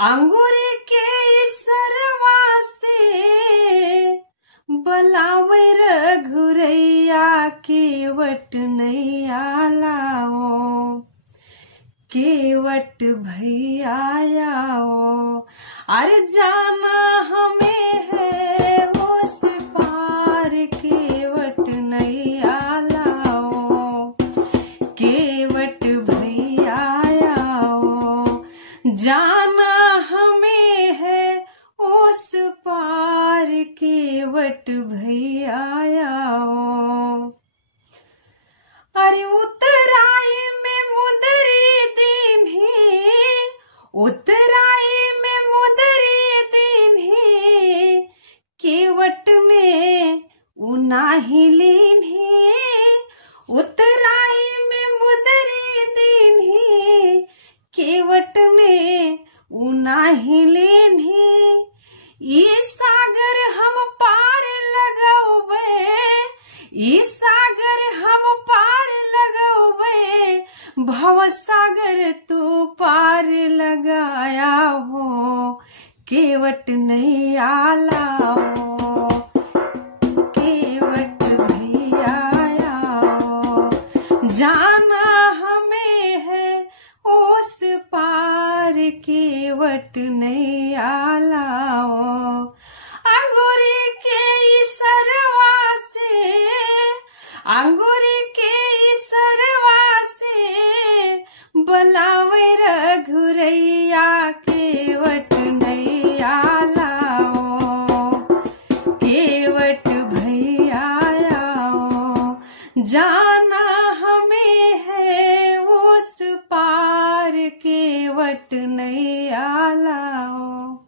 अंगूरी के सरवा से बलावे रघुरैया केवट नैया लाओ, केवट भैया आओ। अरे जाना हमें है उस पार केवट नैया लाओ, केवट भैया आओ। जाना हमें है उस पार केवट भैया आओ। अरे उतराई में मुदरी दिन है, उतराई में मुदरी दिन है, केवट ने उनाही लीन है। उतराई में मुदरी दिन है, केवट ने उनाही लीन है। ये सागर हम पार लगौबे, ये सागर हम पार लगौबे, भव सागर तू पार लगाया हो, केवट नैया लाओ, केवट भैया आओ। जाना हमें है उस पार केवट नैया लाओ। अंगूरी के सरवा से, अंगूरी के सरवा से बलावे रघुरैया केवट नैया लाओ, केवट भैया आओ। जाना हमें है उस पार केवट नैया लाओ।